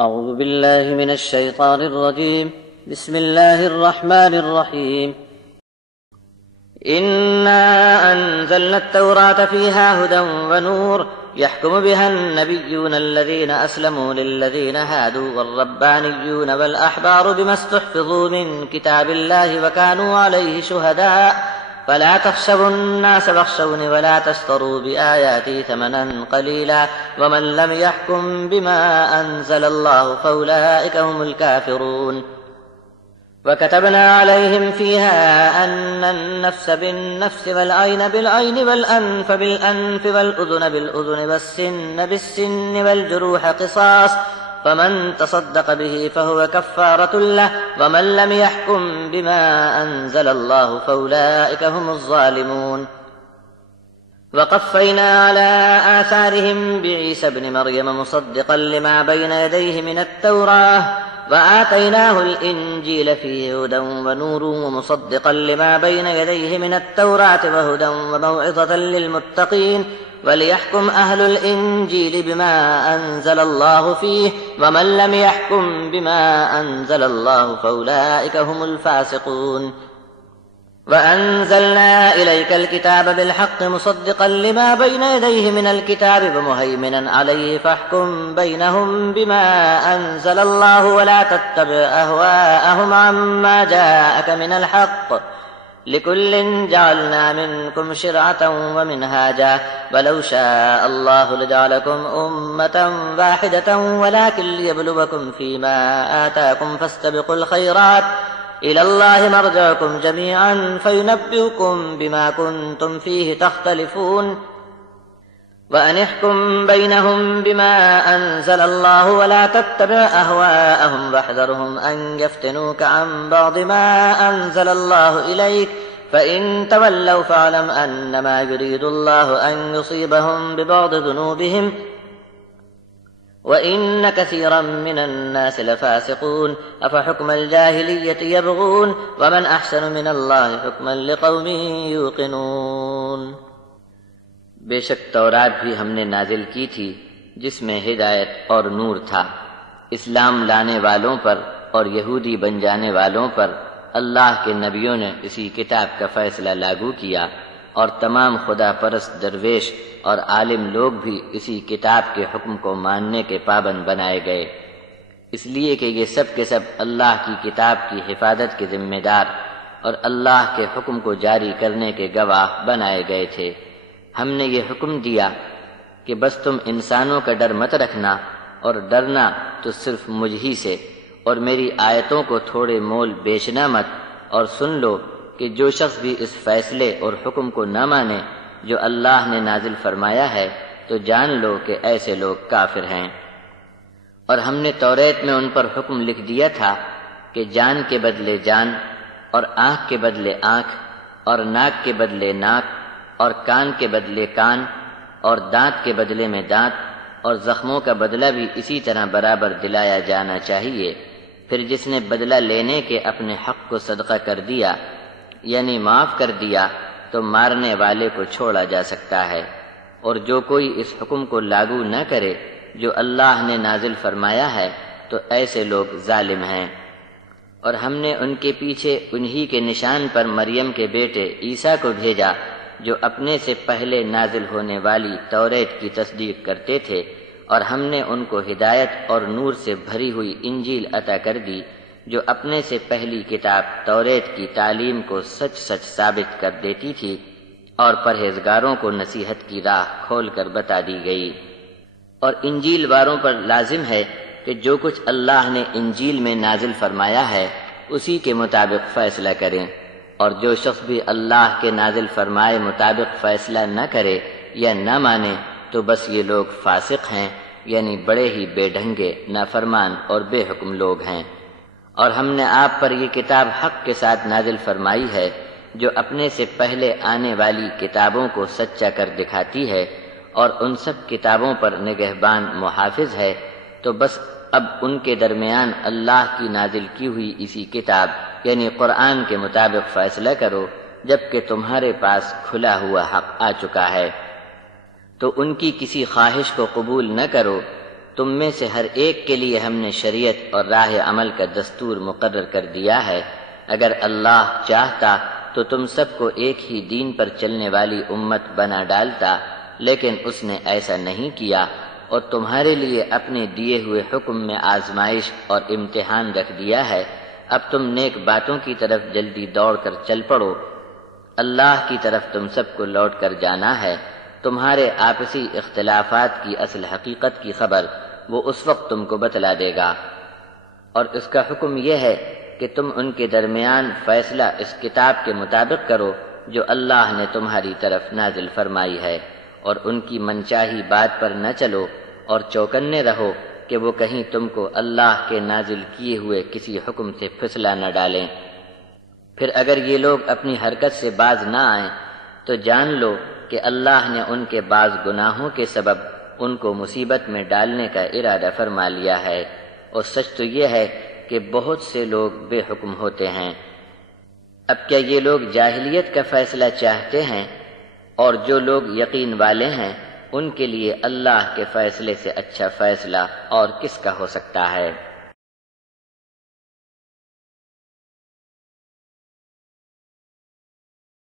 أعوذ بالله من الشيطان الرجيم. بسم الله الرحمن الرحيم. إنا أنزلنا التوراة فيها هدى ونور يحكم بها النبيون الذين أسلموا للذين هادوا والربانيون والأحبار بما استحفظوا من كتاب الله وكانوا عليه شهداء فلا تخشوا الناس واخشوني ولا تشتروا بآياتي ثمنا قليلا ومن لم يحكم بما أنزل الله فأولئك هم الكافرون. وكتبنا عليهم فيها أن النفس بالنفس والعين بالعين والأنف بالأنف والأذن بالأذن والسن بالسن والجروح قصاص فمن تصدق به فهو كفارة له ومن لم يحكم بما أنزل الله فأولئك هم الظالمون. وقفينا على آثارهم بعيسى ابن مريم مصدقا لما بين يديه من التوراة وآتيناه الإنجيل فيه هدى ونور ومصدقا لما بين يديه من التوراة وهدى وموعظة للمتقين وليحكم أهل الإنجيل بما أنزل الله فيه ومن لم يحكم بما أنزل الله فأولئك هم الفاسقون. وأنزلنا إليك الكتاب بالحق مصدقا لما بين يديه من الكتاب ومهيمنا عليه فاحكم بينهم بما أنزل الله ولا تتبع أهواءهم عما جاءك من الحق لكل جعلنا منكم شرعة ومنهاجا ولو شاء الله لجعلكم أمة واحدة ولكن ليبلوكم فيما آتاكم فاستبقوا الخيرات إلى الله مرجعكم جميعا فينبئكم بما كنتم فيه تختلفون. وأن احكم بينهم بما أنزل الله ولا تتبع أهواءهم واحذرهم أن يفتنوك عن بعض ما أنزل الله إليك فإن تولوا فاعلم أنما يريد الله أن يصيبهم ببعض ذنوبهم وإن كثيرا من الناس لفاسقون. أفحكم الجاهلية يبغون ومن أحسن من الله حكما لقوم يوقنون. بے شک تورات بھی ہم نے نازل کی تھی جس میں ہدایت اور نور تھا. اسلام لانے والوں پر اور یہودی بن جانے والوں پر اللہ کے نبیوں نے اسی کتاب کا فیصلہ لاگو کیا اور تمام خدا پرست درویش اور عالم لوگ بھی اسی کتاب کے حکم کو ماننے کے پابند بنائے گئے، اس لیے کہ یہ سب کے سب اللہ کی کتاب کی حفاظت کے ذمہ دار اور اللہ کے حکم کو جاری کرنے کے گواہ بنائے گئے تھے. ہم نے یہ حکم دیا کہ بس تم انسانوں کا ڈر مت رکھنا اور ڈرنا تو صرف مجھ ہی سے، اور میری آیتوں کو تھوڑے مول بیچنا مت، اور سن لو کہ جو شخص بھی اس فیصلے اور حکم کو نہ مانے جو اللہ نے نازل فرمایا ہے تو جان لو کہ ایسے لوگ کافر ہیں. اور ہم نے توریت میں ان پر حکم لکھ دیا تھا کہ جان کے بدلے جان اور آنکھ کے بدلے آنکھ اور ناک کے بدلے ناک اور کان کے بدلے کان اور دانت کے بدلے میں دانت اور زخموں کا بدلہ بھی اسی طرح برابر دلایا جانا چاہیے. پھر جس نے بدلہ لینے کے اپنے حق کو صدقہ کر دیا یعنی معاف کر دیا تو مارنے والے کو چھوڑا جا سکتا ہے. اور جو کوئی اس حکم کو لاگو نہ کرے جو اللہ نے نازل فرمایا ہے تو ایسے لوگ ظالم ہیں. اور ہم نے ان کے پیچھے انہی کے نشان پر مریم کے بیٹے عیسیٰ کو بھیجا جو اپنے سے پہلے نازل ہونے والی توریت کی تصدیق کرتے تھے، اور ہم نے ان کو ہدایت اور نور سے بھری ہوئی انجیل عطا کر دی جو اپنے سے پہلی کتاب توریت کی تعلیم کو سچ سچ ثابت کر دیتی تھی اور پرہیزگاروں کو نصیحت کی راہ کھول کر بتا دی گئی. اور انجیل واروں پر لازم ہے کہ جو کچھ اللہ نے انجیل میں نازل فرمایا ہے اسی کے مطابق فیصلہ کریں، اور جو شخص بھی اللہ کے نازل فرمائے مطابق فیصلہ نہ کرے یا نہ مانے تو بس یہ لوگ فاسق ہیں، یعنی بڑے ہی بے ڈھنگے نافرمان اور بے حکم لوگ ہیں. اور ہم نے آپ پر یہ کتاب حق کے ساتھ نازل فرمائی ہے جو اپنے سے پہلے آنے والی کتابوں کو سچا کر دکھاتی ہے اور ان سب کتابوں پر نگہبان محافظ ہے. تو بس اب ان کے درمیان اللہ کی نازل کی ہوئی اسی کتاب یعنی قرآن کے مطابق فیصلہ کرو جبکہ تمہارے پاس کھلا ہوا حق آ چکا ہے. تو ان کی کسی خواہش کو قبول نہ کرو تم میں سے ہر ایک کے لیے ہم نے شریعت اور راہ عمل کا دستور مقرر کر دیا ہے۔ اگر اللہ چاہتا تو تم سب کو ایک ہی دین پر چلنے والی امت بنا ڈالتا، لیکن اس نے ایسا نہیں کیا اور تمہارے لیے اپنے دیے ہوئے حکم میں آزمائش اور امتحان رکھ دیا ہے۔ اب تم نیک باتوں کی طرف جلدی دوڑ کر چل پڑو۔ اللہ کی طرف تم سب کو لوٹ کر جانا ہے۔ تمہارے آپسی اختلافات کی اصل حقیقت کی خبر وہ اس وقت تم کو بتلا دے گا، اور اس کا حکم یہ ہے کہ تم ان کے درمیان فیصلہ اس کتاب کے مطابق کرو جو اللہ نے تمہاری طرف نازل فرمائی ہے، اور ان کی منچاہی بات پر نہ چلو، اور چوکنے رہو کہ وہ کہیں تم کو اللہ کے نازل کیے ہوئے کسی حکم سے پھسلا نہ ڈالیں۔ پھر اگر یہ لوگ اپنی حرکت سے باز نہ آئیں تو جان لو کہ اللہ نے ان کے بعض گناہوں کے سبب ان کو مصیبت میں ڈالنے کا ارادہ فرما لیا ہے، اور سچ تو یہ ہے کہ بہت سے لوگ بے حکم ہوتے ہیں۔ اب کیا یہ لوگ جاہلیت کا فیصلہ چاہتے ہیں؟ اور جو لوگ یقین والے ہیں ان کے لیے اللہ کے فیصلے سے اچھا فیصلہ اور کس کا ہو سکتا ہے؟